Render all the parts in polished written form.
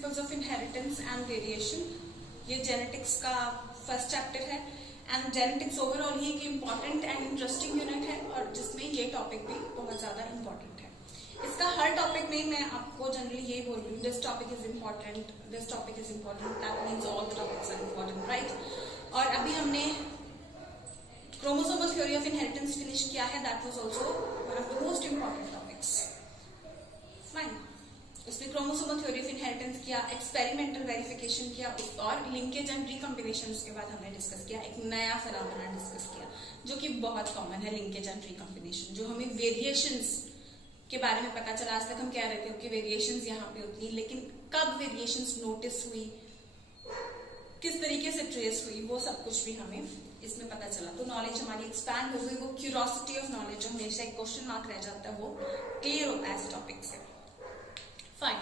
Principles of inheritance and variation. ये genetics का first chapter है एंड जेनेटिक्स ओवरऑल ही एक इम्पॉर्टेंट एंड इंटरेस्टिंग यूनिट है और जिसमें ये टॉपिक भी बहुत ज्यादा इम्पॉर्टेंट है। इसका हर टॉपिक में मैं आपको जनरली यही बोल रही हूँ, this topic is important, this topic is important, that means all the topics are important, right. और अभी हमने chromosomal theory of inheritance finish किया है, that was also one of the most important topics. Fine, इसमें chromosomal theory of inheritance किया, experimental verification किया और linkage and recombination उसके बाद हमने डिस्कस किया। एक नया फिनोमेना डिस्कस किया जो कि बहुत कॉमन है, लिंकेज एंड रिकॉम्बिनेशन, जो हमें वेरिएशंस के बारे में पता चला। आज तक हम कह रहे थे कि वेरिएशंस यहाँ पे होती है, लेकिन कब वेरिएशंस नोटिस हुई, किस तरीके से ट्रेस हुई, वो सब कुछ भी हमें इसमें पता चला। तो नॉलेज हमारी एक्सपैंड हो गई, वो क्यूरियोसिटी ऑफ नॉलेज जो हमेशा एक क्वेश्चन मार्क रह जाता है वो क्लियर होता है इस टॉपिक से। फाइन,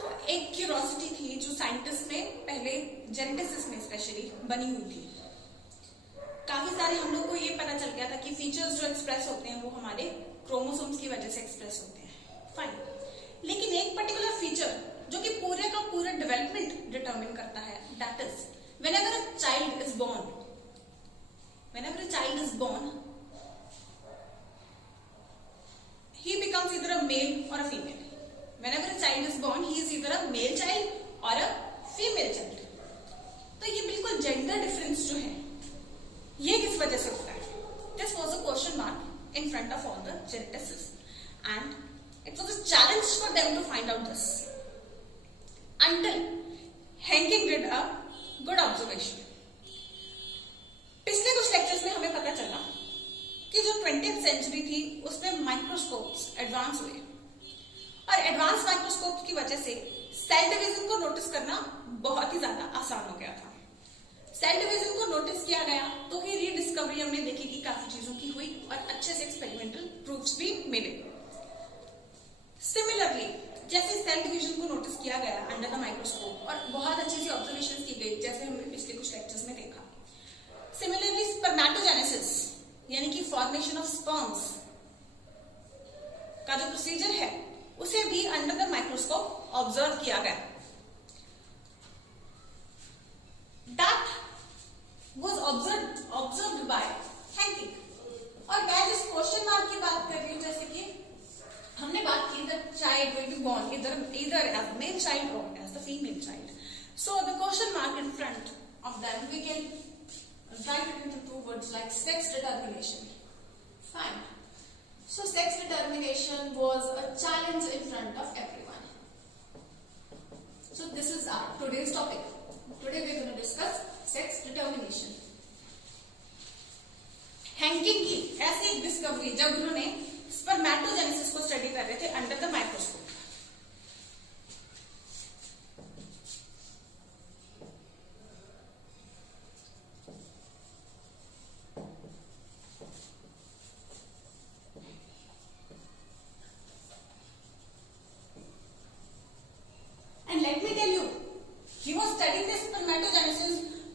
तो एक क्यूरियोसिटी थी जो साइंटिस्ट में पहले जेनेटिसिस में स्पेशली बनी हुई थी। काफी सारे हम लोग को ये पता चल गया था कि फीचर्स जो एक्सप्रेस होते हैं वो हमारे क्रोमोसोम्स की वजह से एक्सप्रेस होते हैं। फाइन, लेकिन एक पर्टिकुलर फीचर जो कि पूरे का पूरा डेवलपमेंट डिटरमिन करता है, that is whenever a child is born, whenever a child is born, he becomes either a male or a female. Whenever a child is born, he is either a male child or a female child. तो ये बिल्कुल gender difference जो है ये किस वजह से होता है? This was a question mark in front of all the geneticists, and it was a challenge for them to find out this until Henking did a good observation. पिछले कुछ लेक्चर्स में हमें पता चला कि जो 20th सेंचुरी थी उसमें माइक्रोस्कोप्स एडवांस हुए और एडवांस माइक्रोस्कोप की वजह से सेल डिवीजन को नोटिस करना बहुत ही ज्यादा आसान हो गया था। सेल डिवीजन को नोटिस किया गया तो ही रीडिस्कवरी हमने देखी कि काफी चीजों की हुई और अच्छे से एक्सपेरिमेंटल प्रूफ्स भी मिले। सिमिलरली जैसे सेल डिवीजन को नोटिस किया गया अंडर द माइक्रोस्कोप और बहुत अच्छी सी ऑब्जर्वेशन की गई जैसे हमने पिछले कुछ लेक्चर्स में देखा। सिमिलरली स्पर्मेटोजेनेसिस यानी कि फॉर्मेशन ऑफ स्पर्म्स का जो प्रोसीजर है उसे भी अंडर द माइक्रोस्कोप ऑब्जर्व किया गया। That was observed bye Henking. और मैं जिस क्वेश्चन मार्क की बात कर रही हूं, जैसे कि हमने बात की the child will be born either as male child or as the female child. So the question mark in front of them we can write it into two words like sex determination. Fine. So sex determination was a challenge in front of everyone. So this is our today's topic. Today we are going to discuss sex determination. Henking की ऐसी एक discovery जब उन्होंने spermatogenesis को study कर रहे थे under the microscope.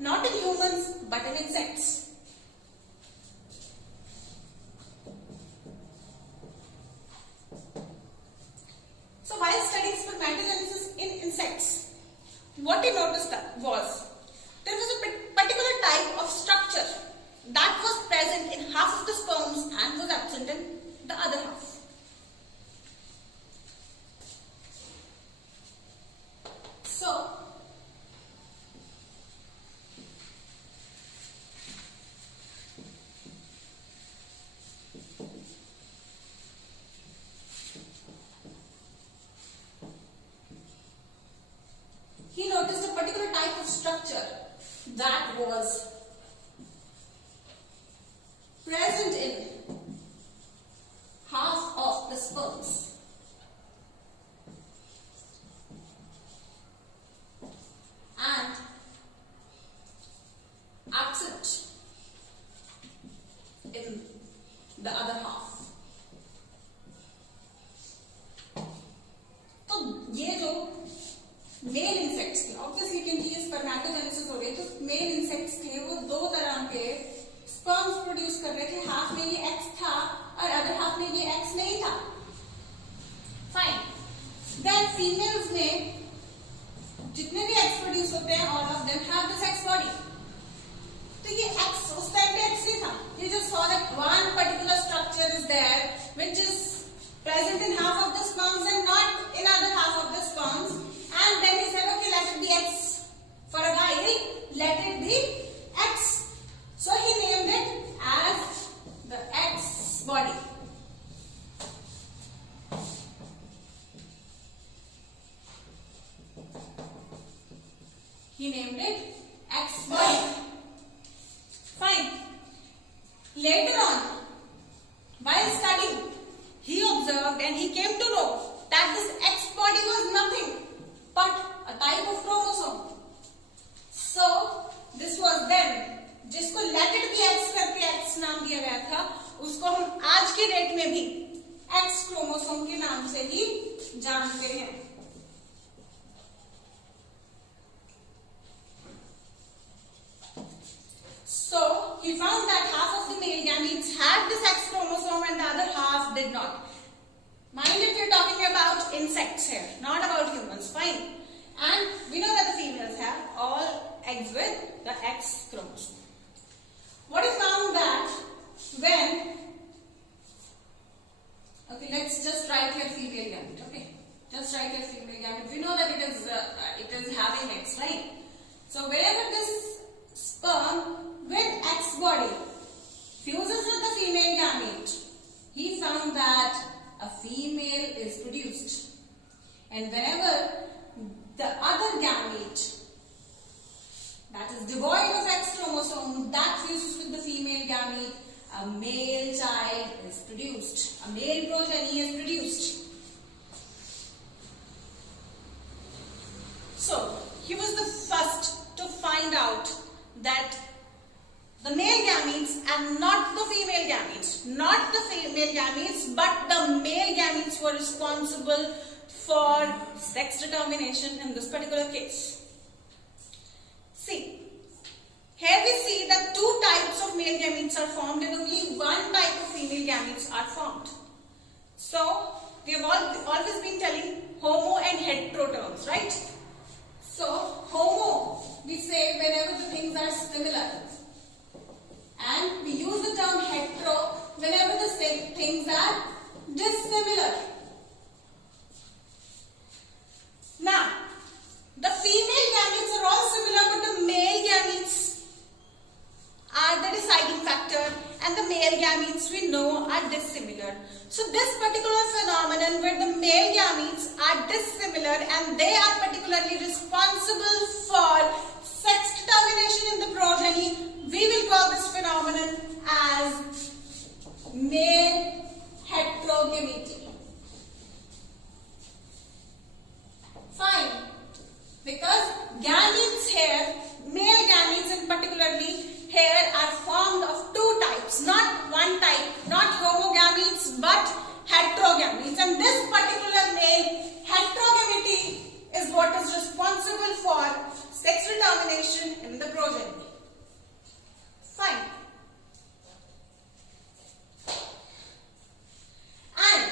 Not in humans but in insects. So while studying spermatogenesis in insects, what he noticed was there was a particular type of structure that was present in half of the sperms and was absent in the other half. So he noticed a particular type of structure that was present in half of the sperms and absent in the other half. तो ये जो mail insects थे, obviously क्योंकि ये spermatogenesis हो रही है तो मेल इंसेक्ट्स थे वो दो तरह के स्पर्म्स प्रोड्यूस कर रहे थे। हाफ में ये एक्स था और अदर हाफ में ये एक्स नहीं था। फाइन, देन फीमेल्स ने जितने भी एक्स प्रोड्यूस होते हैं all of them have this x body. तो ये एक्स उस टाइम पे एक्स नहीं था, ये just saw that one particular structure is there which is present in half of the sperms and not in other half of the sperms, and then he said okay, let it be x for a while, let it be x, so he named it as the X body. He named it X body. Fine. Later on, while studying, he observed and he came to know that this X body was nothing but a type of chromosome. So this was then, जिसको let it be X करके X नाम दिया गया था, उसको हम आज के डेट में भी X क्रोमोसोम के नाम से ही जानते हैं। So he found that half of the male gametes had this X chromosome and the other half did not. Mind if you're talking about insects here, not about humans. Fine. And we know that the females have all eggs with the X chromosome. What he found that when, okay, let's just write here female gamete. Okay, just write here female gamete. We know that it is having X, right? So wherever this sperm with X body fuses with the female gamete, he found that a female is produced, and whenever the other gamete that is devoid of X chromosome that fuses with the female gamete, a male child is produced, a male progeny is produced. So he was the first to find out that the male gametes and not the female gametes, not the female gametes, but the male gametes were responsible for sex determination in this particular case. See, here we see that two types of male gametes are formed and only one type of female gametes are formed. So, we have always been telling homo and hetero terms, right? So, homo, we say whenever the things are similar. And we use the term hetero whenever the things are dissimilar. Now, the female gametes are all similar, but the male gametes are the deciding factor, and the male gametes we know are dissimilar. So this particular phenomenon where the male gametes are dissimilar and they are particularly responsible for sex determination in the progeny, we will call this phenomenon as male heterogamety. Fine. Because gametes here, male gametes in particularly here are formed of two types, not one type, not homogametes but heterogametes, and this particular male heterogamety is what is responsible for sex determination in the progeny. Fine. And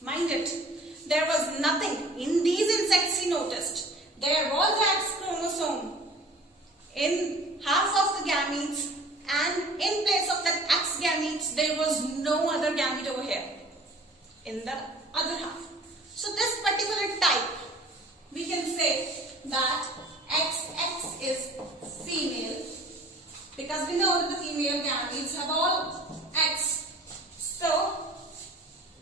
mind it, there was nothing in these insects he noticed. There was the X chromosome in half of the gametes, and in place of that X gametes there was no other gamete over here in the other half. So this particular type, we can say that XX is female, because we know that the female gametes have all X. So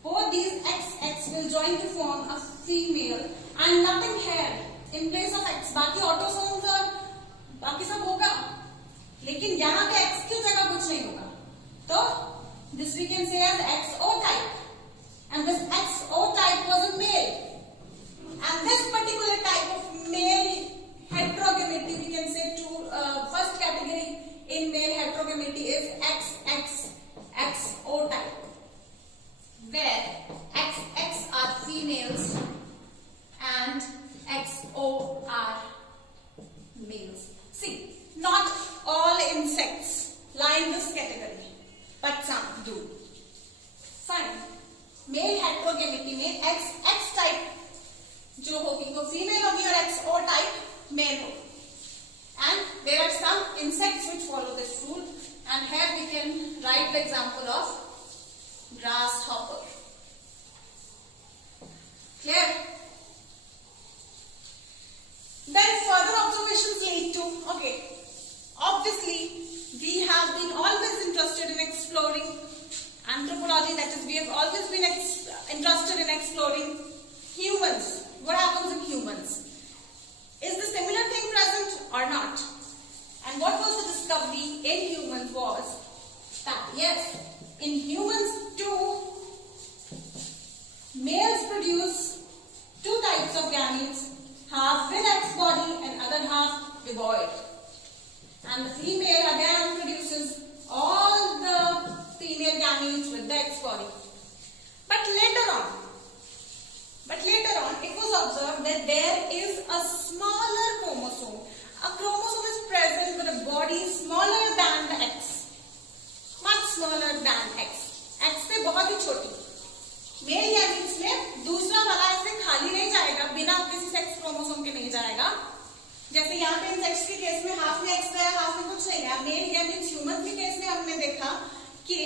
both these XX will join to form a female and nothing here in place of X. बाकी autosomes और बाकी सब होगा, लेकिन यहाँ पे X की जगह कुछ नहीं होगा. तो this we can say as XO type, and this XO type was a male, and this particular type of male heterogamety, we can say first category in male heterogamety is XO type, where XX are females and XO are males. See, not all insects lie in this category, but some do. Fine. Male heterogamety में X type जो होगी वो female होगी और x ओ type mail होगी. And there are some insects which follow this rule, and here we can write the example of grasshopper. Clear? Then further observations lead to, okay, obviously we have been always interested in exploring anthropology, that is we have always been interested in exploring humans. What happens in humans? Is the similar thing present or not? And what was the discovery in humans was that yes, in humans too, males produce two types of gametes, half with X body and other half devoid. And the female again produces all the female gametes with the X body. But later on, it was observed that there is a smaller chromosome. A chromosome is present with a body smaller than the X. Much smaller than X. X से बहुत ही छोटी. Male gametes में दूसरा वाला ऐसे खाली नहीं जाएगा, बिना किसी सेक्स क्रोमोसोम के नहीं जाएगा. जैसे यहाँ पे इंसेक्ट्स के केस में हाफ में एक्स गया, हाफ में कुछ नहीं गया. मेल गैमेट्स ह्यूमन के केस में हमने देखा कि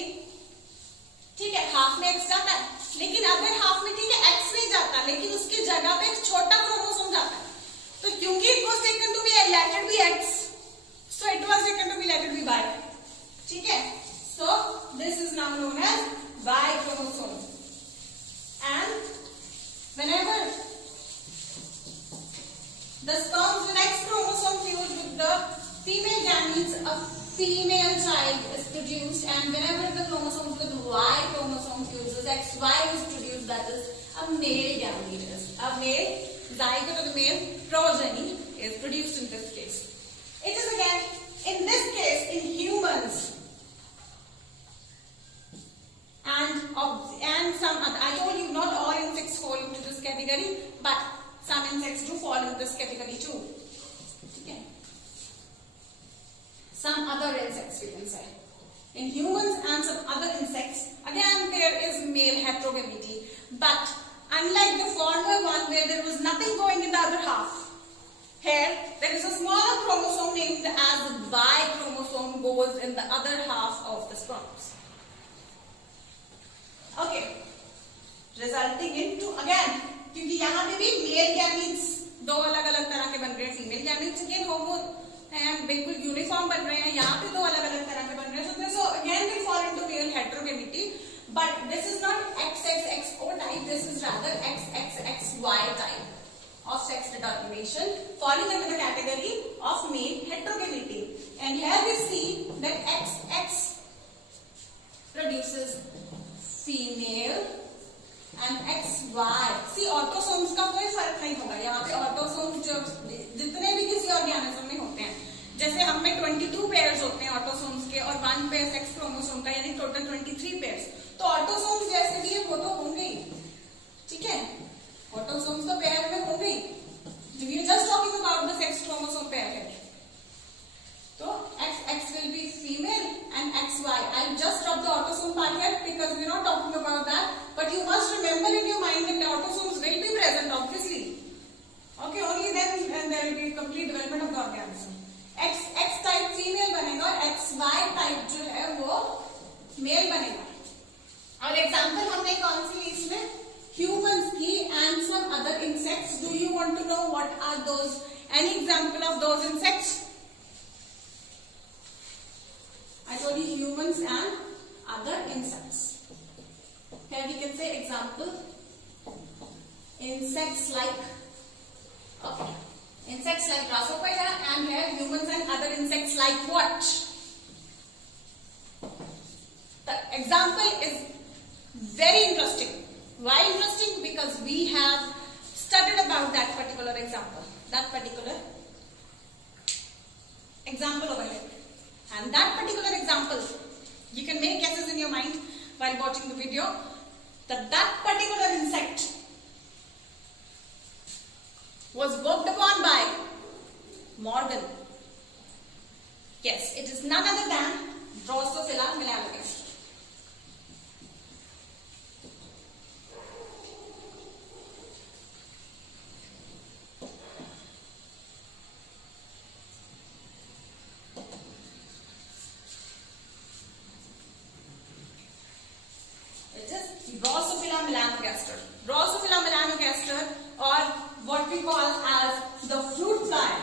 ठीक है हाफ में एक्स जाता है, लेकिन अगर हाफ में ठीक है एक्स नहीं जाता, लेकिन उसकी जगह पे एक छोटा क्रोमोसोम जाता है. तो क्योंकि it was taken to be let it be X, so it was taken to be let it be Y. ठीक है, so this is now known as Y chromosome. And whenever the sperms with X chromosome fuse with the female gametes, a female child is produced, and whenever the chromosomes with Y chromosome fuses, XY is produced, that is a male gamete. A male zygote of the male progeny is produced in this case. It is again, in this case, in humans, and some other, I told you not all insects fall into this category, but some insects do fall in this category too. Okay. Some other insects we can say. In humans and some other insects, again there is male heterogamity, but unlike the former one where there was nothing going in the other half, here there is a smaller chromosome named as Y chromosome goes in the other half of the sperms. Okay, resulting into again, क्योंकि यहाँ पे भी male gametes दो अलग अलग तरह के बन रहे हैं, फीमेल गैमीट्स अगेन होमो हैं, बिल्कुल यूनिफॉर्म बन रहे हैं, यहाँ पे दो अलग अलग तरह के बन रहे हैं. So this again will fall into male heterogamity, but this is not XXXO type, this is rather XXXY type of sex determination, falling under the category of male heterogamity. And here we see that XX produces female and XY. See, autosomes का कोई फर्क नहीं होगा यहाँ पे. Autosomes जो जितने भी किसी ऑर्गेनिज्म में होते हैं, जैसे हम में 22 पेयर्स होते हैं ऑटोसोम्स के और 1 पेयर सेक्स क्रोमोसोम का, यानी टोटल 23 पेयर्स. तो ऑटोसोम्स जैसे भी है वो तो होंगे ही. ठीक है, ऑटोसोम्स तो पेयर में होंगे ही. We are just talking about the sex chromosome pair है. तो XX will be female and XY. I'll just drop the autosome part here because we're not talking about that. But you must remember in your mind that the autosomes will be present, obviously. Okay, only then there will be complete development of the organism. XX type female बनेगा और XY type जो है वो male बनेगा. और example हमने कौन सी ली इसमें? Humans की and some other insects. Do you want to know what are those? Any example of those insects? I told you humans and other insects. Here we can say example, insects like, okay, insects like grasshopper here, and here humans and other insects like what? The example is very interesting. Why interesting? Because we have studied about that particular example over here. And that particular example, you can make guesses in your mind while watching the video, that particular insect was worked upon by Morgan. Yes, it is none other than Drosophila melanogaster. melanogaster, Drosophila melanogaster, or what we call as the fruit fly.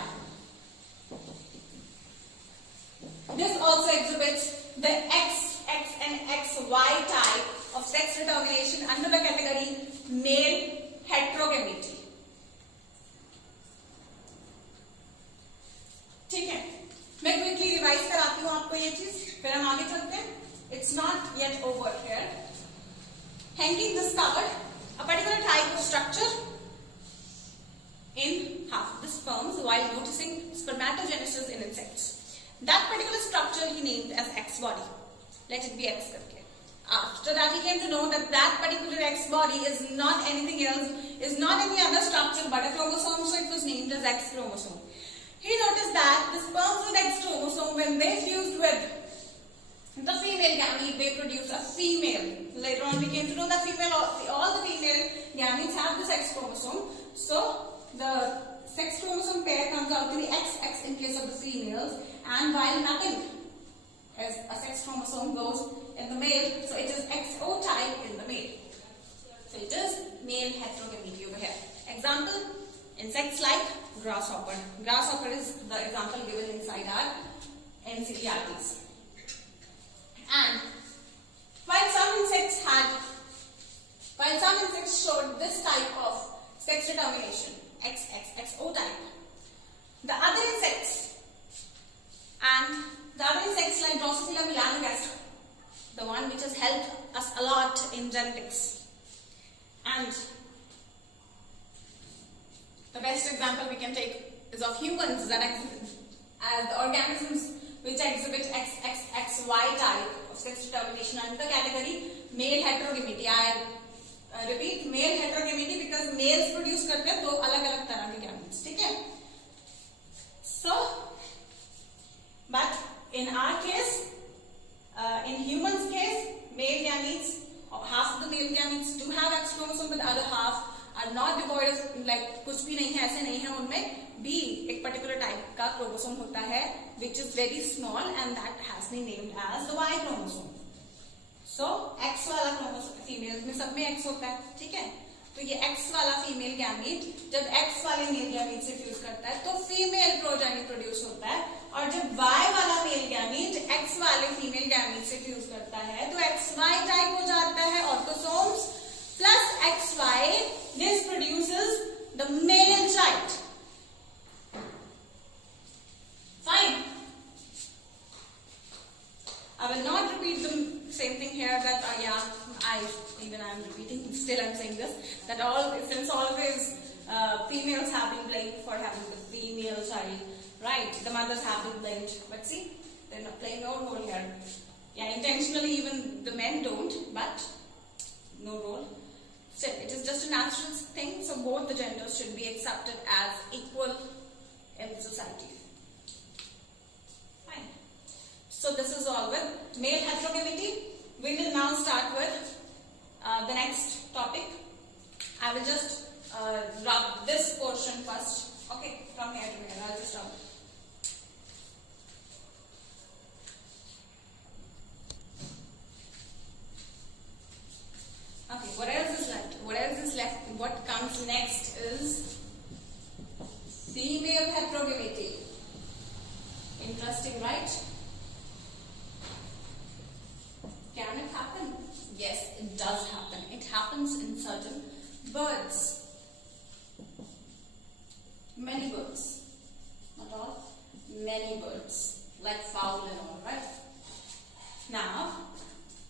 This also exhibits the XX and XY type of sex determination under the category male heterogamity. ठीक है, मैं quickly revise कराती हूँ आपको ये चीज, फिर हम आगे चलते हैं. It's not yet over here. Hanging discovered a particular type of structure in half of the sperms while noticing spermatogenesis in insects. That particular structure he named as X body. Let it be X करके. After that he came to know that that particular X body is not anything else, is not any other structure but a chromosome, so it was named as X chromosome. He noticed that the sperms with X chromosome, when they fused with the female gamete, they produce a female. Later on we came to know that all the female gametes have this X chromosome. So the sex chromosome pair comes out to be XX in case of the females, and while nothing as a sex chromosome goes in the male, so it is XO type in the male. So it is male heterogamity over here. Example, insects like grasshopper. Grasshopper is the example given inside our NCERTs. And while some insects showed this type of sex determination, XXXO type, the other insects like Drosophila melanogaster, the one which has helped us a lot in genetics, and the best example we can take is of humans, that exhibit as the organisms which exhibit XXXY type of sex determination under the category male heterogamity. I repeat, male heterogamity because males produce करते हैं दो अलग-अलग तरह के gametes, ठीक है? So, but in our case, in humans case, male gametes, half of the male gametes do have X chromosome, but the other half are not devoid of, like कुछ भी नहीं है, ऐसे नहीं है, उनमें भी एक particular type का chromosome होता है, which is very small and that has been named as the Y chromosome. So X वाला chromosome females में सब में X होता है, ठीक है? तो ये X वाला female gamete जब X वाले male gamete से fuse करता है तो female progeny produce होता है, और जब Y वाला male gamete X वाले female gamete से fuse करता है तो XY type हो जाता है, orthosomes plus XY, this produces the male child. Fine. I will not repeat the same thing here that I am repeating, still I am saying this, that since always females have been blamed for having the female child, right? The mothers have been blamed, but see, they are not playing no role here. Yeah, intentionally even the men don't, but no role. Still, it is just a natural thing, so both the genders should be accepted as equal in the society. Fine. So this is all with male heterogamity. We will now start with the next topic. I will just rub this portion first. Okay, from here to here, I'll just rub it. Okay, what else is left? What comes next is female heterogamity. Interesting, right? Can it happen? Yes, it does happen. It happens in certain birds. Many birds. Not all. Many birds. Like fowl and all, right? Now,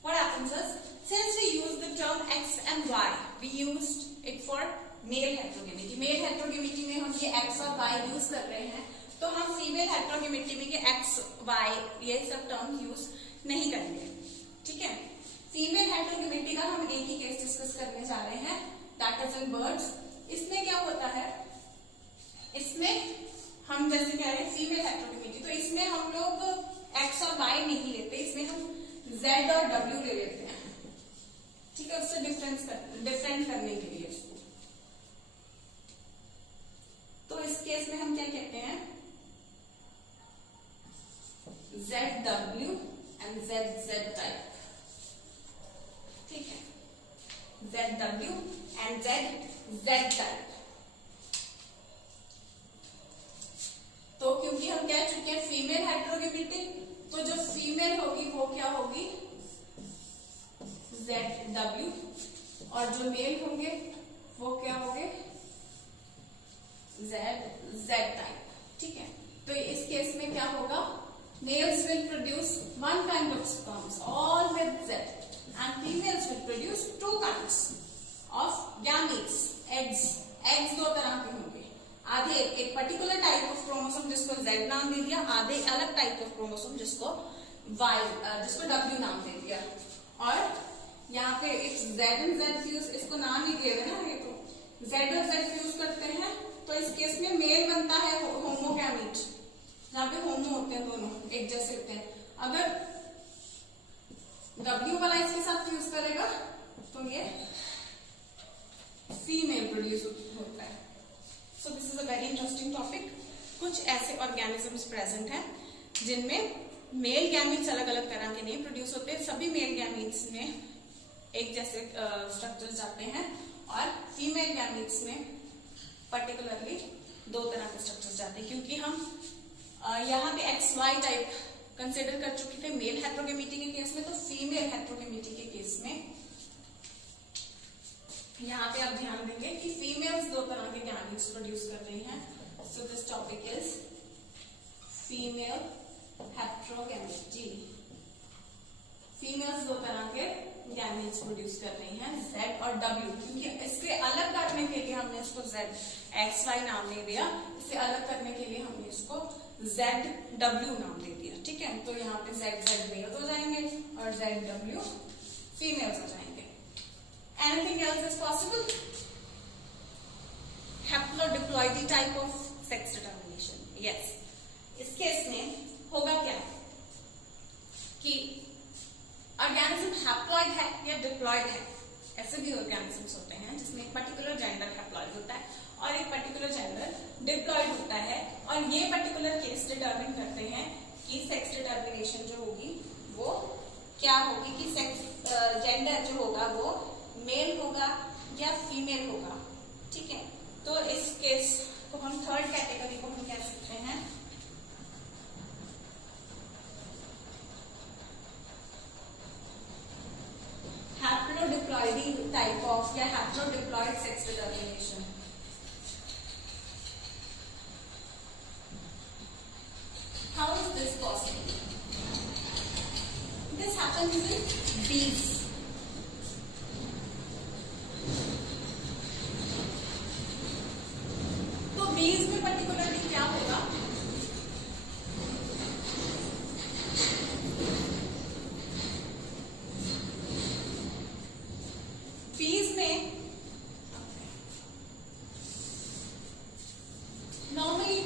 what happens is, since we use the term X and Y, we used it for male heterogamity. Male heterogamity में हम ये X और Y use कर रहे हैं, तो हम female heterogamity में ये X, Y ये सब terms use नहीं करेंगे, ठीक है? Female heterogamity का हम एक ही केस डिस्कस करने जा रहे हैं, that is in birds. इसमें क्या होता है? इसमें हम जैसे कह रहे हैं female heterogamity, तो इसमें हम लोग X और Y नहीं लेते, इसमें हम Z और W ले लेते हैं, ठीक है? उससे डिफरेंट करने के लिए इसको. तो इस केस में हम क्या कहते हैं? ZW and ZZ टाइप, ठीक है? ZW Z type. तो क्योंकि हम कह चुके हैं फीमेल हेटेरोगेमिटी, तो जो फीमेल होगी वो क्या होगी ZW, और जो मेल होंगे वो क्या होंगे Z टाइप। ठीक है, तो इस केस में क्या होगा, males will produce one kind of sperms all with Z and females will produce two kinds of gametes, eggs दो तरह के होंगे, आधे एक पर्टिकुलर टाइप ऑफ क्रोमोसोम जिसको Z नाम दे दिया, आधे अलग टाइप ऑफ क्रोमोसोम जिसको W नाम दे दिया। और यहाँ पे एक Z एंड Z फ्यूज, इसको नाम ही दिए ना, ये तो Z और Z फ्यूज करते हैं, तो इस केस में मेल बनता है होमोगैमीट, जहाँ पे होमो होते हैं, दोनों एक जैसे होते हैं। अगर W वाला इसके साथ फ्यूज करेगा तो ये फीमेल प्रोड्यूस होता है। So this is a very interesting topic. कुछ ऐसे ऑर्गेनिजम्स प्रेजेंट हैं जिनमें मेल गैमीट्स अलग अलग तरह के नहीं प्रोड्यूस होते, सभी मेल गैमीट्स में एक जैसे स्ट्रक्चर्स जाते हैं, और फीमेल गैमीट्स में पर्टिकुलरली दो तरह के स्ट्रक्चर्स जाते हैं। क्योंकि हम यहाँ पे XY टाइप कंसिडर कर चुके थे मेल हेटेरोगेमिटी के केस में, तो फीमेल हेटेरोगेमिटी के केस में यहाँ पे आप ध्यान देंगे कि फीमेल्स दो तरह के गैमीट्स प्रोड्यूस कर रही हैं। So this topic is female heterogamety. Females दो तरह के गैमीट्स प्रोड्यूस कर रही हैं, Z और W, क्योंकि इससे अलग करने के लिए हमने इसको XY नाम दे दिया, इससे अलग करने के लिए हमने इसको ZW नाम दे दिया। ठीक है, तो यहाँ पे Z मेल्स हो जाएंगे और ZW फीमेल्स हो जाएंगे। Anything else is possible? Haplodiploidy type of sex determination. Yes. इस केस में होगा क्या कि ऑर्गेनिज्म हैप्लॉइड है या डिप्लॉइड है। ऐसे भी ऑर्गेनिजम्स होते हैं जिसमें एक पर्टिकुलर जेंडर हैप्लॉइड होता है और एक पर्टिकुलर जेंडर डिप्लॉइड होता है, और ये पर्टिकुलर केस डिटरमिन करते हैं कि सेक्स डिटर्मिनेशन जो होगी वो क्या होगी, कि सेक्स जेंडर जो होगा वो मेल होगा या फीमेल होगा। ठीक है, तो इस केस को हम थर्ड कैटेगरी को हम कह सकते हैं हैप्लोडिप्लॉइडी टाइप ऑफ या haplodiploid sex determination. How is this possible? This happens in bees. Bees में पर्टिकुलरली क्या होगा, बीज में नॉर्मली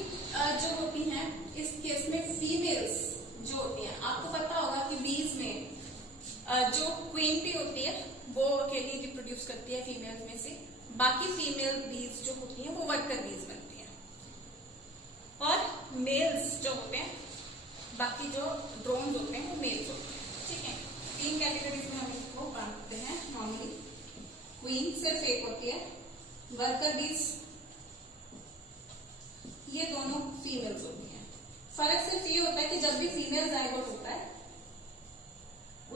जो होती हैं इस केस में फीमेल्स जो होती हैं, आपको पता होगा कि बीज में जो क्वीन बी होती है वो अकेली रिप्रोड्यूस करती है फीमेल्स में से, बाकी फीमेल बीज जो होती हैं वो वर्कर बीज बनती हैं, और मेल्स जो होते हैं, बाकी जो ड्रोन्स होते हैं वो मेल्स होते हैं। ठीक है, तीन कैटेगरीज में हम इसको बांटते हैं नॉर्मली। क्वीन सिर्फ एक होती है, वर्कर बीज ये दोनों फीमेल्स होती हैं। फर्क सिर्फ ये होता है कि जब भी फीमेल जायगोट होता है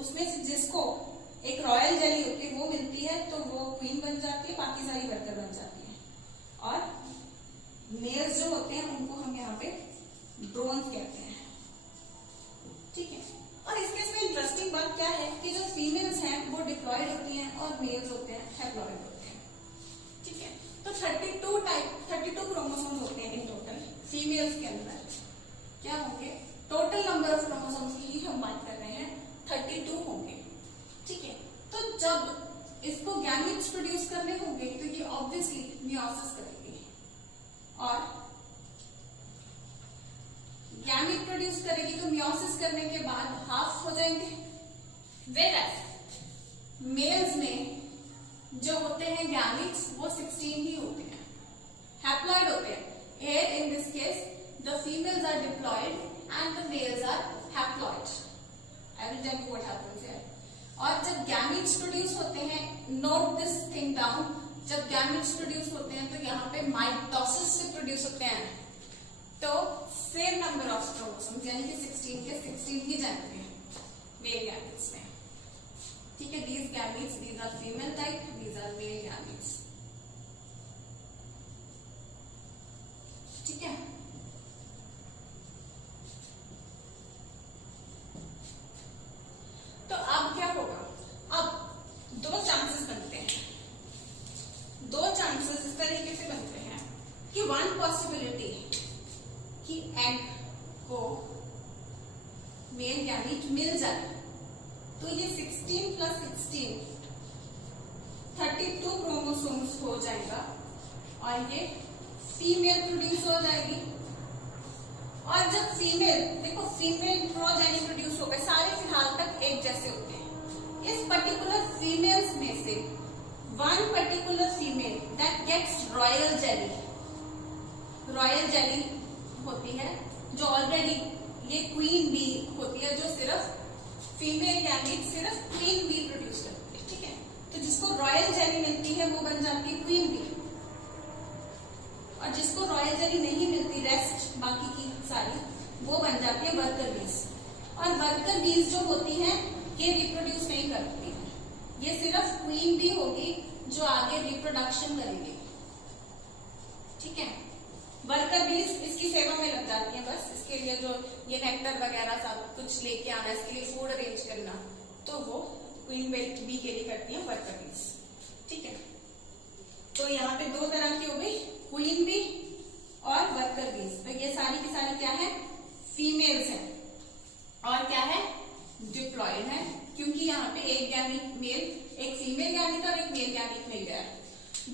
उसमें से जिसको एक रॉयल जेली होती है वो मिलती है तो वो क्वीन बन जाती है, बाकी सारी वर्कर बन जाती है, और मेल्स जो होते हैं उनको हम यहाँ पे ड्रोन्स कहते हैं। ठीक है, और इस केस में इंटरेस्टिंग बात क्या है कि जो फीमेल्स हैं वो डिप्लॉयड होती हैं और मेल्स होते हैं हैप्लॉयड होते हैं। ठीक है, तो 32 क्रोमोसोम्स होते हैं इन टोटल फीमेल्स के अंदर। क्या होंगे, टोटल नंबर ऑफ क्रोमोसोम्स की ही हम बात कर रहे हैं, 32 होंगे। ठीक है, तो जब इसको गैमीट्स प्रोड्यूस करने होंगे तो ये ऑब्वियसली मियोसिस करेंगे, और गैमीट प्रोड्यूस करेगी तो मियोसिस करने के बाद हाफ हो जाएंगे। वेराज मेल्स में जो होते हैं गैमीट्स वो 16 ही होते हैं, हैप्लॉइड होते हैं। Here in this case the females are diploid and the males are haploid. I will tell you what happens here. और जब गैमीट्स प्रोड्यूस होते हैं, नोट दिस थिंग डाउन, जब गैमेट्स प्रोड्यूस होते हैं तो यहाँ पे माइटोसिस से प्रोड्यूस होते हैं, तो सेम नंबर ऑफ क्रोमोसोम्स यानी कि 16 के 16 ही जाएंगे मेल गैमेट्स में। ठीक है, these gametes, these are female type, these are male gametes। ठीक है, तो अब क्या होगा, अब दो चांसेस बनते हैं, दो चांसेस इस तरीके से बनते हैं कि वन पॉसिबिलिटी कि एग को मेल गैमीट मिल जाए, तो ये 16 प्लस 16 32 क्रोमोसोम्स हो जाएगा और ये फीमेल प्रोड्यूस हो जाएगी। और जब फीमेल, देखो फीमेल प्रोजेनी प्रोड्यूस हो गए, सारे फिलहाल तक एक जैसे होते हैं। इस पर्टिकुलर फीमेल्स में से one particular female that gets royal jelly, royal jelly होती है जो ऑलरेडी ये क्वीन बी होती है, जो सिर्फ फीमेल गैमीट सिर्फ क्वीन बी प्रोड्यूस करती है। ठीक है, तो जिसको रॉयल जेली मिलती है वो बन जाती है क्वीन बी, और जिसको रॉयल जेली नहीं मिलती, रेस्ट बाकी की सारी, वो बन जाती है वर्कर बीज। और वर्कर बीज जो होती हैं ये रिप्रोड्यूस नहीं करती है, ये सिर्फ क्वीन बी होगी जो आगे रिप्रोडक्शन करेगी। ठीक है, वर्कर बीज इसकी सेवा में लग जाती है, बस इसके लिए जो ये नेक्टर वगैरह सब कुछ लेके आना, इसके लिए फूड अरेंज करना, तो वो क्वीन बी के लिए करती है वर्कर बीज। ठीक है, तो यहाँ पे दो तरह की हो गई, क्वीन बी और वर्कर बीज। तो ये सारी की सारी क्या है, फीमेल्स हैं, और क्या है, डिप्लॉयड है, क्योंकि यहाँ पे एक गैमीट मेल, एक फीमेल गैमीट और एक मेल गैमीट मिल गया है।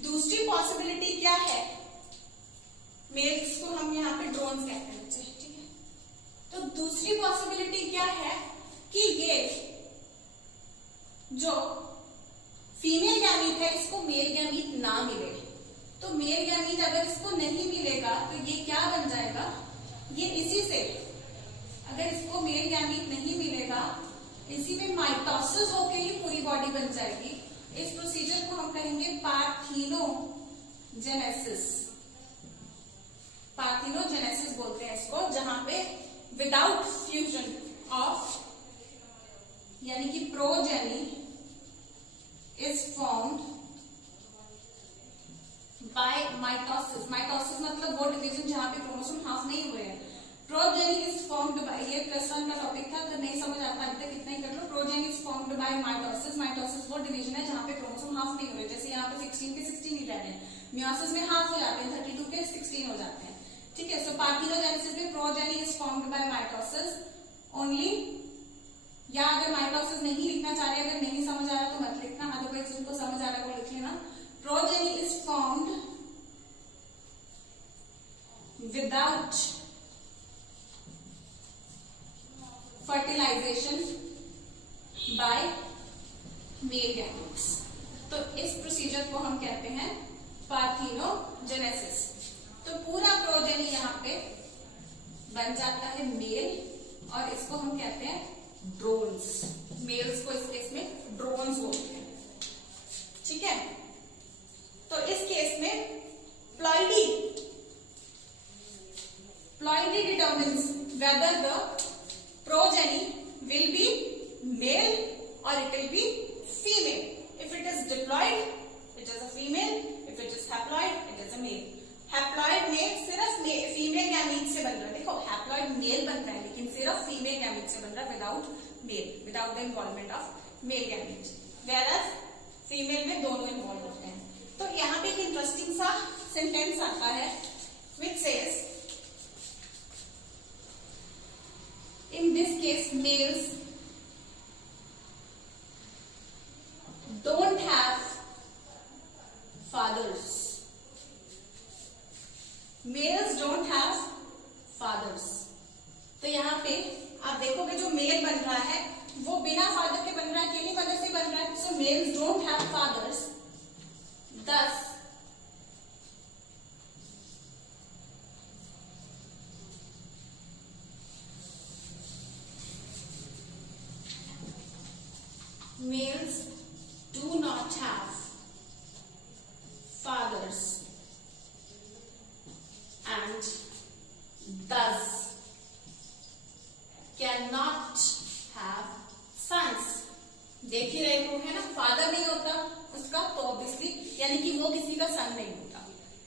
दूसरी पॉसिबिलिटी क्या है, मेल्स को हम यहाँ पे ड्रोन्स कहते हैं बच्चे। ठीक है, तो दूसरी पॉसिबिलिटी क्या है कि ये जो फीमेल गैमीट है इसको मेल गैमीट ना मिले, तो मेल गैमीट अगर इसको नहीं मिलेगा तो ये क्या बन जाएगा, ये इसी से, अगर इसको मेल गैमीट नहीं मिलेगा, इसी में माइटोसिस होके ही पूरी बॉडी बन जाएगी। इस प्रोसीजर को हम कहेंगे पार्थिनोजेनेसिस, पार्थिनोजेनेसिस बोलते हैं इसको, जहां पे विदाउट फ्यूजन ऑफ यानी कि progeny is formed by mitosis. Mitosis मतलब वो डिवीजन जहां पे क्रोमोसोम हाफ नहीं हुए हैं। प्रोजेनी इज फॉर्म्ड बाय, ये +1 का टॉपिक था, अगर नहीं समझ आता अभी तक इतना ही कर लो। Progeny is formed by mitosis. Mitosis वो डिवीजन है जहां पे क्रोमोसोम हाफ नहीं हुए, जैसे यहाँ पे 16 के 16 ही रह रहे हैं, मियोसिस में हाफ हो जाते हैं, 32 के 16 हो जाते हैं। ठीक है, सो पार्थिनोजेनेसिस में progeny is formed by mitosis only, या अगर माइटोसिस नहीं लिखना चाह रहे, अगर नहीं समझ आ रहा तो मत लिखना, अदरवाइज जिनको समझ आ रहा है वो लिख लेना। Progeny is formed without fertilization by male gametes, तो इस प्रोसीजर को हम कहते हैं पार्थिनोजेनेसिस। तो पूरा प्रोजेनी यहाँ पे बन जाता है मेल, और इसको हम कहते हैं ड्रोन्स। मेल्स को इस केस में ड्रोन्स बोलते हैं। ठीक है, तो इस केस में ploidy determines whether the progeny will be male or it will be female. If it is diploid, it is a female. If it is haploid, it is a male. Haploid में सिर्फ female gamete से बन रहा है, देखो haploid mail बन रहा है लेकिन सिर्फ फीमेल गैमीट से बन रहा है, without male, without the involvement of male gamete. Whereas female में दोनों इन्वॉल्व होते हैं। तो यहाँ पे एक इंटरेस्टिंग सा सेंटेंस आता है which says in this case males don't have fathers. Males don't have fathers. तो यहाँ पे आप देखोगे जो मेल बन रहा है वो बिना फादर के बन रहा है, अकेली मदर से बन रहा है। So males don't have fathers. Thus males do not have fathers and thus cannot have sons. देख ही रहे हो, है ना, फादर नहीं होता उसका तो ऑब्वियसली यानी कि वो किसी का सन नहीं होता,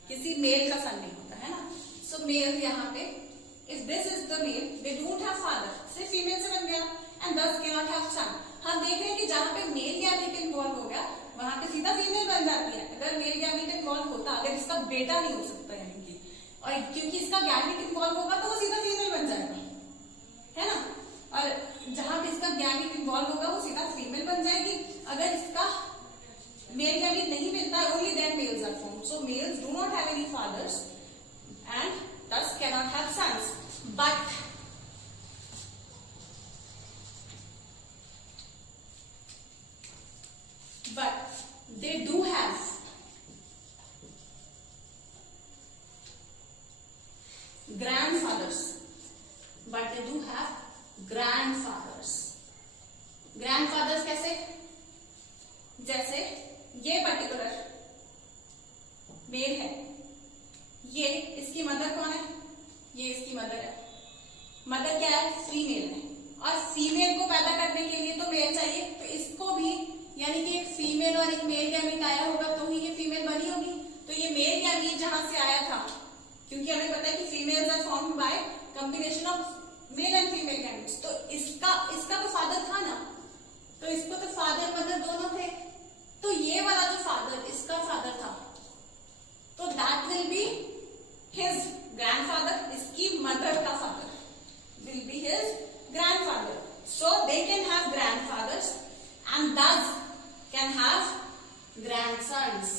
किसी मेल का सन नहीं होता, है ना. सो मेल यहाँ पे if this is the male they don't have father, सिर्फ फीमेल से बन गया, एंड दस कैनॉट हैव सन. हम देख रहे हैं कि जहां पे मेल गैमीट इन्वॉल्व हो गया वहां पे सीधा फीमेल बन जाती है. अगर मेल गैमीट इन्वॉल्व होता, अगर इसका बेटा नहीं हो सकता यानी कि, और क्योंकि इसका गैमीट इन्वॉल्व होगा तो वो सीधा फीमेल बन जाएगा, है ना. और जहां पे इसका गैमीट इन्वॉल्व होगा वो सीधा फीमेल बन जाएगी. अगर इसका मेल गैमीट नहीं मिलता है, only then males are formed. So males do not have any fathers and thus cannot have sons, but they do have grandfathers. But they do have grandfathers. Grandfathers कैसे? जैसे ये पर्टिकुलर मेल है, ये इसकी mother कौन है? ये इसकी मदर है. मदर क्या है? फीमेल है. और फीमेल को पैदा करने के लिए तो मेल चाहिए, तो इसको भी यानी कि एक फीमेल और एक मेल गैमीट आया होगा तो ही ये फीमेल बनी होगी. तो ये मेल गैमीट जहां से आया था, क्योंकि हमें पता है कि females are formed by combination of male and female gametes. तो इसका तो फादर था ना, तो इसको तो फादर मदर दोनों थे. तो ये वाला जो फादर इसका फादर था, तो that will be his grandfather. इसकी मदर का father will be his grandfather. So they can have grandfathers and thus can have grandsons.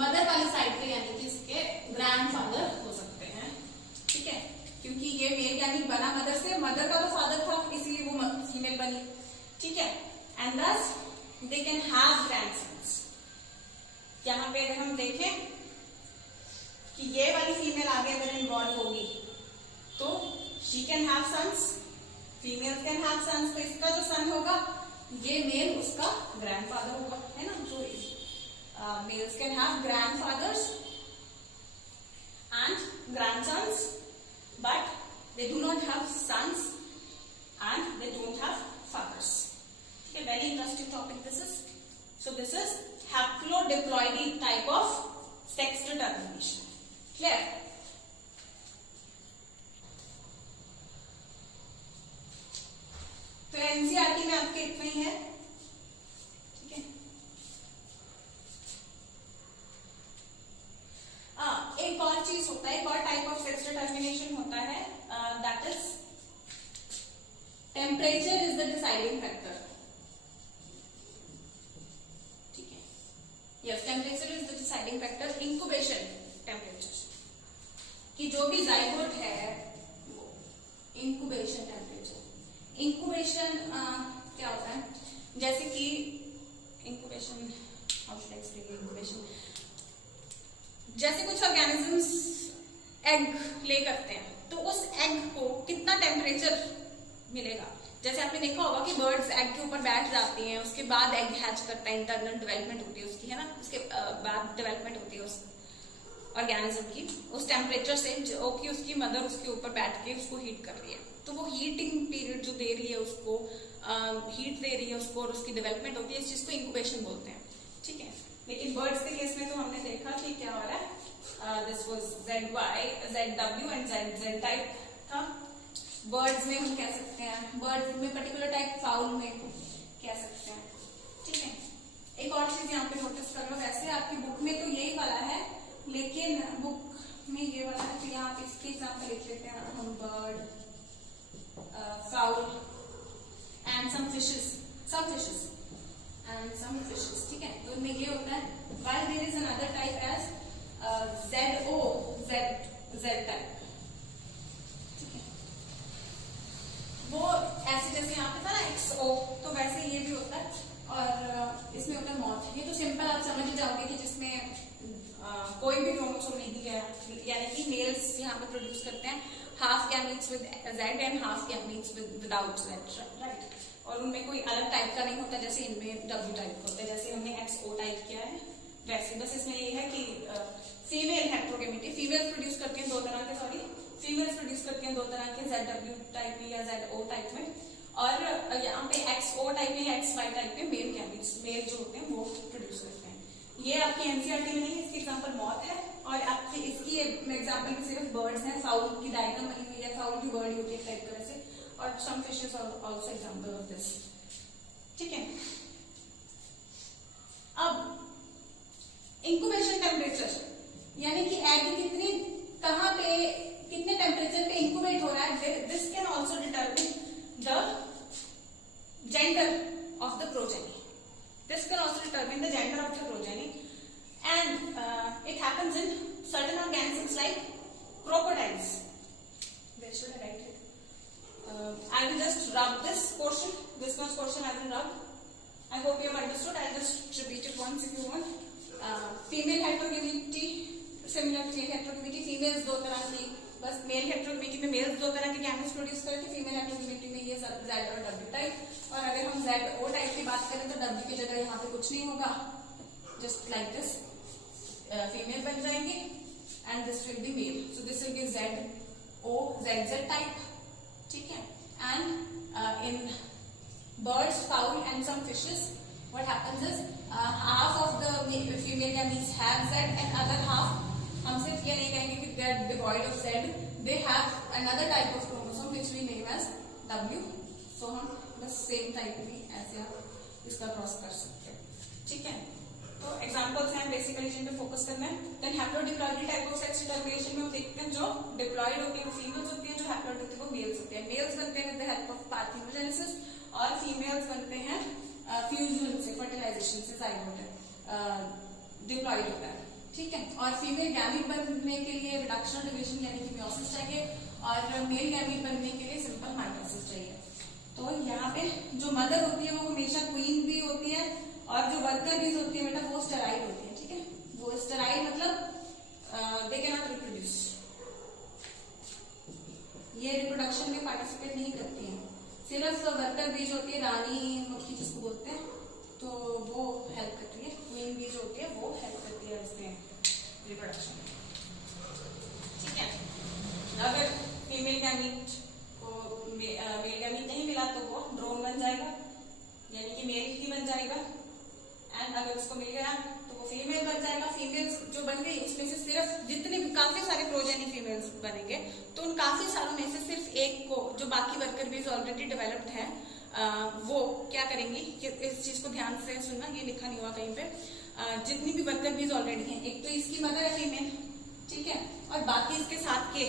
Mother वाली साइड पे यानी कि इसके ग्रैंडफादर हो सकते हैं, ठीक है, क्योंकि ये मेल गैमीट बना मदर से, मदर का तो फादर था इसलिए वो फीमेल बनी, ठीक है. And thus they can have grandsons. यहां पे अगर हम देखें कि ये वाली फीमेल आगे अगर इन्वॉल्व होगी तो she can have sons, females can have sons. तो इसका जो सन होगा ये मेल उसका ग्रैंडफादर होगा, है ना. तो males can have grandfathers and grandsons, but they do not have sons and they don't have fathers. Okay, very interesting topic this is. So this is haplodiploidy type of sex determination. Clear? तो NCERT में आपके इतना ही है, ठीक है. एक और चीज होता है, एक और टाइप ऑफ सेक्स डिटर्मिनेशन होता है, that is temperature is the deciding factor. ठीक है, yes, temperature is the deciding factor. Incubation temperature कि जो भी जाइगोट है वो इंक्यूबेशन टेम्परेचर. इंक्यूबेशन क्या होता है? जैसे कि incubation, how should I explain incubation? जैसे कुछ ऑर्गेनिजम्स एग ले करते हैं, तो उस एग को कितना टेम्परेचर मिलेगा? जैसे आपने देखा होगा कि बर्ड्स एग के ऊपर बैठ जाती हैं, उसके बाद एग हैच करता है, इंटरनल डेवलपमेंट होती है उसकी, है ना. उसके बाद डेवलपमेंट होती है उस ऑर्गेनिज्म की उस टेम्परेचर से जो कि उसकी मदर उसके ऊपर बैठ के उसको हीट कर रही है. तो वो हीटिंग पीरियड जो दे रही है उसको, हीट दे रही है उसको और उसकी डेवलपमेंट होती है, इस चीज को इंक्यूबेशन बोलते हैं, ठीक है. लेकिन बर्ड्स के केस में तो हमने देखा कि क्या हो रहा है, this was ZW and Z type था. बर्ड्स में हम कह सकते हैं, बर्ड्स में पर्टिकुलर टाइप फाउल में कह सकते हैं, ठीक है. एक और चीज यहाँ पे नोटिस कर लो, वैसे आपकी बुक में तो यही वाला है, लेकिन बुक में ये वाला है, तो यहाँ पे इसके एग्जाम्पल लिख लेते हैं हम, bird, fowl and some fishes and some fishes, ठीक है. तो इनमें ये होता है, while there is another type as ZO, Z type, ठीक है. वो ऐसे जैसे यहाँ पे था ना XO, तो वैसे ये भी होता है. और इसमें होता है मॉथ. ये तो सिंपल आप समझ जाओगे कि जिसमें कोई भी क्रोमोसोम नहीं है, यानी कि मेल्स यहाँ पे प्रोड्यूस करते हैं. Half gametes with Z and half gametes without Z, right. और उनमें कोई अलग टाइप का नहीं होता जैसे इनमें W टाइप होता है, जैसे हमने XO टाइप किया है वैसे। बस इसमें ये है कि फीमेल हेट्रोगेमिटी, फीमेल्स प्रोड्यूस करती हैं दो तरह के, फीमेल्स प्रोड्यूस करती हैं दो तरह के, ZW टाइप में या ZO टाइप में। और यहाँ पे XO टाइप में या XY टाइप में मेल गैमीट्स, मेल जो होते हैं वो प्रोड्यूस करते हैं। ये आपकी एनसीईआरटी में नहीं है, इसकी एग्जांपल मॉथ है। और आपकी इसकी एग्जांपल में सिर्फ बर्ड्स हैं, फाउल की डायग्राम बनी हुई है, फाउल की बर्ड होती है टाइप तरह से, और some fishes are also example of this, ठीक है। अब इंक्यूबेशन टेम्परेचर, यानी कि एग कितनी कहां पे कितने टेम्परेचर पे इंक्यूबेट हो रहा है, this can also determine the gender of the progeny. This can also determine the gender of the progeny, and it happens in certain organisms like crocodiles. Where should I write it? I will just rub this portion, this much portion I will rub. I hope you have understood. I'll just repeat it once if you want. Female heterogeneity, similar to male heterogeneity. Females दो तरह की, बस mail हेट्रोगेमिटी में mails दो तरह के gametes produce करते हैं, फीमेल हेट्रोगेमिटी में ये Z और W टाइप। और अगर हम ZO टाइप की बात करें तो W की जगह यहाँ पे कुछ नहीं होगा, जस्ट लाइक दिस फीमेल बन जाएंगे and this will be male, so this will be ZO ZZ type, ठीक है। And in birds, fowl and some fishes, what happens is half of the female gametes have Z and other half, हम सिर्फ ये नहीं कहेंगे कि they are devoid of Z, they have another type of chromosome which we name as W, so हम बस same type भी ऐसे आप इसका क्रॉस कर सकते हैं, ठीक है। तो एग्जांपल्स हैं बेसिकली जिन पे फोकस करना है। Then haplodiploidy type of sex determination में हम देखते हैं जो डिप्लॉइड होती है वो फीमेल्स होती है, जो हैप्लोइड होती है वो मेल्स होते हैं। मेल्स बनते हैं with the help of parthenogenesis और फीमेल्स बनते हैं फ्यूजन से, फर्टिलाइजेशन से, जाइगोट डिप्लॉइड होता है, ठीक है। और फीमेल गैमीट बनने के लिए रिडक्शन डिविजन यानी कि मियोसिस चाहिए, और मेल गैमीट बनने के लिए सिंपल माइटोसिस चाहिए। तो यहाँ पे जो मदर होती है वो हमेशा क्वीन भी होती है, और जो वर्कर बीज होती है बेटा वो स्टेराइल होती है, ठीक है। वो स्टेराइल मतलब दे कैन नॉट रिप्रोड्यूस, ये रिप्रोडक्शन में पार्टिसिपेट नहीं करती है, सिर्फ वर्कर बीज होती है, रानी मक्खी जिसको बोलते हैं, तो वो हेल्प करती है, क्वीन बीज होती है वो हेल्प करती है इसमें रिप्रोडक्शन में, ठीक है। अगर फीमेल गैमीट को मेल गैमीट नहीं मिला तो वो ड्रोन बन जाएगा, यानी कि मेल ही बन जाएगा, एंड अगर उसको मिल गया तो वो फीमेल बन जाएगा। फीमेल्स जो बन गई उसमें से सिर्फ जितने काफी सारे प्रोजेनी फीमेल्स बनेंगे, तो उन काफी सारों में से सिर्फ एक को, जो बाकी वर्कर बीज ऑलरेडी डेवलप्ड है, वो क्या करेंगी कि इस चीज को ध्यान से सुनना, ये लिखा नहीं हुआ कहीं पे, जितनी भी वर्कर बीज ऑलरेडी हैं, एक तो इसकी मदर है फीमेल, ठीक है, और बाकी इसके साथ के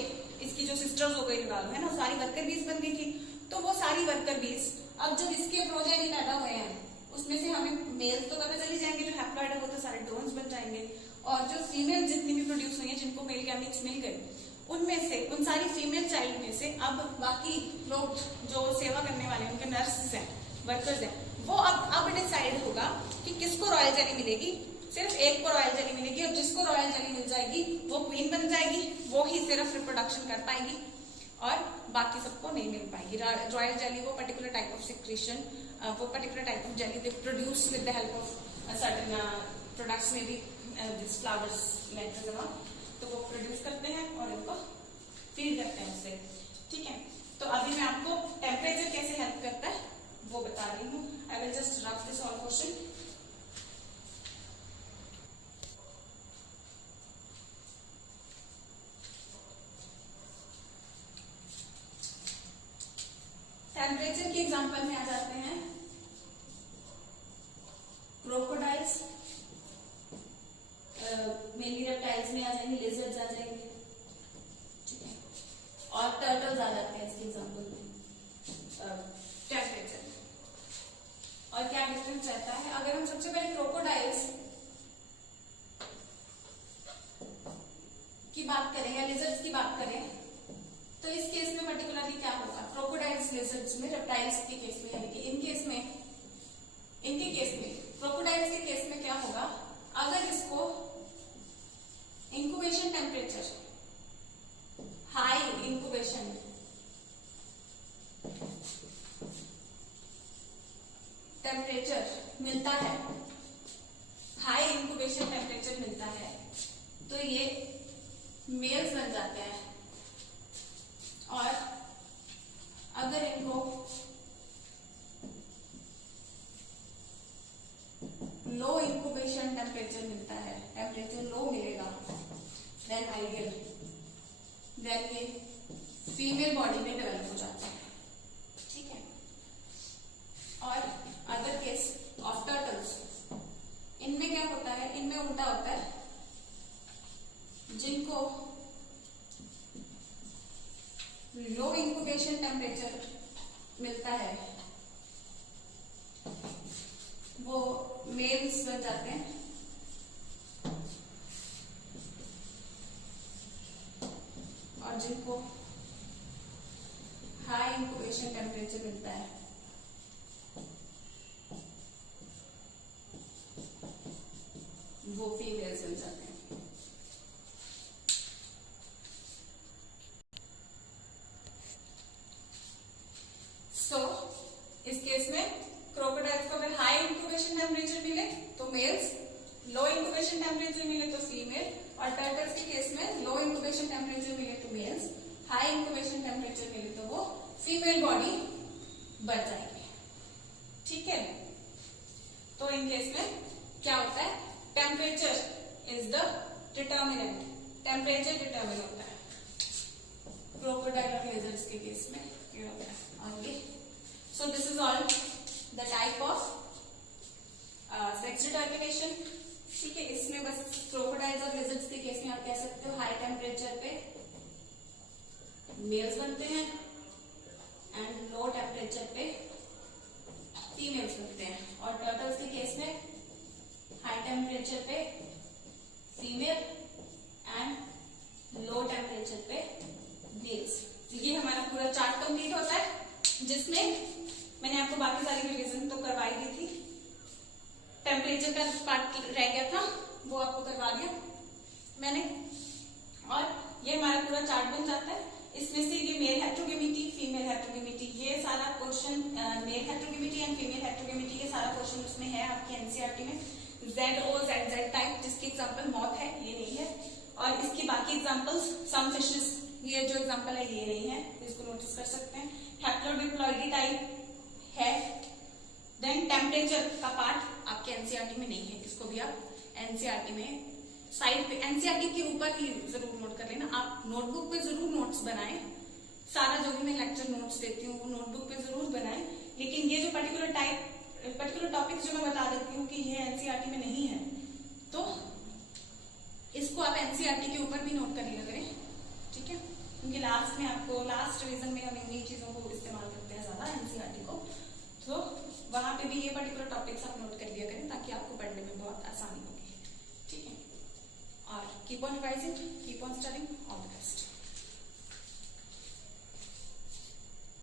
इसकी जो सिस्टर्स हो गई लगा लो, है ना, सारी वर्कर बीज बन गई थी। तो वो सारी वर्कर बीज अब जब इसके प्रोजेनी पैदा हुए हैं उसमें से हमें मेल तो पता चल ही जाएंगे, जो हैप्लॉइड है वो तो सारे ड्रोन्स बन जाएंगे, और जो फीमेल जितनी भी प्रोड्यूस हुई है जिनको मेल गैमीट्स मिल गए, उनमें से उन सारी फीमेल चाइल्ड में से अब बाकी लोग जो सेवा करने वाले हैं, उनके नर्सेस हैं, वर्कर्स हैं, वो अब डिसाइड होगा कि किसको रॉयल जेली मिलेगी। सिर्फ एक को रॉयल जेली मिलेगी, और जिसको रॉयल जेली मिल जाएगी वो क्वीन बन जाएगी, वो ही सिर्फ रिप्रोडक्शन कर पाएगी, और बाकी सबको नहीं मिल पाएगी रॉयल जेली। वो पर्टिकुलर टाइप ऑफ सिक्रीशन, वो particular type of jelly they produce with the help of certain products में भी दिस फ्लावर्स तो वो प्रोड्यूस करते हैं और इनको फीड करते हैं उससे, ठीक है। तो अभी मैं आपको टेम्परेचर कैसे हेल्प करता है वो बता रही हूँ। I will just rough this all question. Temperature के एग्जांपल में आ जाते हैं क्रोकोडाइल्स, मेनली रेप्टाइल्स में आ जाएंगे, लिजर्ड्स आ जाएंगे, ठीक है, और टर्टल्स आ जाते हैं इसके एग्जांपल में। टेम्परेचर और क्या डिफरेंस रहता है, अगर हम सबसे पहले क्रोकोडाइल्स की बात करें या लिजर्ड्स की बात करें, तो इस केस में पर्टिकुलरली क्या होगा, क्रोकोडाइल्स लिजर्ड्स में, रेप्टाइल्स के केस में, यानी कि इनके केस में क्रोकोडाइल्स के केस में क्या होगा, अगर इसको incubation temperature high incubation temperature मिलता है, हाई इंक्यूबेशन टेम्परेचर मिलता है, तो ये मेल्स बन जाते हैं। और अगर इनको लो इंक्यूबेशन टेम्परेचर मिलता है, टेम्परेचर लो मिलेगा, देन आइडियल, देन ये फीमेल बॉडी में डेवलप हो जाता है, ठीक है। और अदर केस ऑफ टर्टल्स, इनमें क्या होता है, इनमें उल्टा होता है, जिनको लो इंक्यूबेशन टेम्परेचर मिलता है वो मेल्स बन जाते हैं, और जिनको हाई इंक्यूबेशन टेम्परेचर मिलता है वो फीमेल्स बन जाते हैं। इस केस में क्रोकोडाइल्स को अगर हाई इंक्यूबेशन टेम्परेचर मिले तो मेल्स, लो इंक्यूबेशन टेम्परेचर मिले तो फीमेल, और टर्टल्स के केस में लो इंक्यूबेशन टेम्परेचर मिले तो मेल्स, हाई इंक्यूबेशन टेम्परेचर मिले तो वो फीमेल बॉडी बन जाएगी, ठीक है। तो इन केस में क्या होता है, temperature is the determinant, temperature determine होता है क्रोकोडाइल और लेजर्स के केस में ये होता है। आगे So this is all the type of sex determination, ठीक है। इसमें बस क्रोकोडाइल्स और लिजर्ड्स के केस में आप कह सकते हो हाई टेम्परेचर पे मेल्स बनते हैं एंड लो टेम्परेचर पे फीमेल्स बनते हैं, और टर्टल्स के केस में हाई टेम्परेचर पे फीमेल एंड लो टेम्परेचर पे मेल्स। ये हमारा पूरा चार्ट कंप्लीट होता है, जिसमें मैंने आपको बाकी सारी रिवीजन तो करवाई दी थी, टेम्परेचर का पार्ट रह गया था वो आपको करवा दिया मैंने, और ये हमारा पूरा चार्ट बन जाता है। इसमें से ये मेल हेट्रोगेमिटी, फीमेल हेट्रोगेमिटी, ये सारा क्वेश्चन, मेल हेट्रोगेमिटी एंड फीमेल हेट्रोगेमिटी, ये सारा क्वेश्चन उसमें है आपके एनसीईआरटी में। ZOZZ टाइप जिसकी एग्जाम्पल मॉथ है, ये नहीं है, और इसकी बाकी एग्जाम्पल्स सम फिशेस, ये जो एग्जाम्पल है ये नहीं है, इसको नोटिस कर सकते हैं। हैप्लोडिप्लॉइडी टाइप है, देन टेम्परेचर का पार्ट आपके एनसीईआरटी में नहीं है, इसको भी आप एनसीईआरटी में साइड पे, एनसीईआरटी के ऊपर ही जरूर नोट कर लेना। आप नोटबुक पे जरूर नोट्स बनाएं, सारा जो भी मैं लेक्चर नोट्स देती हूँ वो नोटबुक पे जरूर बनाएं, लेकिन ये जो पर्टिकुलर टॉपिक्स जो मैं बता देती हूँ कि ये एनसीईआरटी में नहीं है, तो इसको आप एनसीईआरटी के ऊपर भी नोट कर लिया करें, ठीक है। क्योंकि लास्ट में आपको, लास्ट रिवीजन में हम इन्हीं चीजों को इस्तेमाल करते हैं ज्यादा एनसीईआरटी को, तो वहां पे भी ये पर्टिकुलर टॉपिक्स आप नोट कर लिया करें ताकि आपको पढ़ने में बहुत आसानी होगी, ठीक है। और keep on revising, keep on studying, all the best.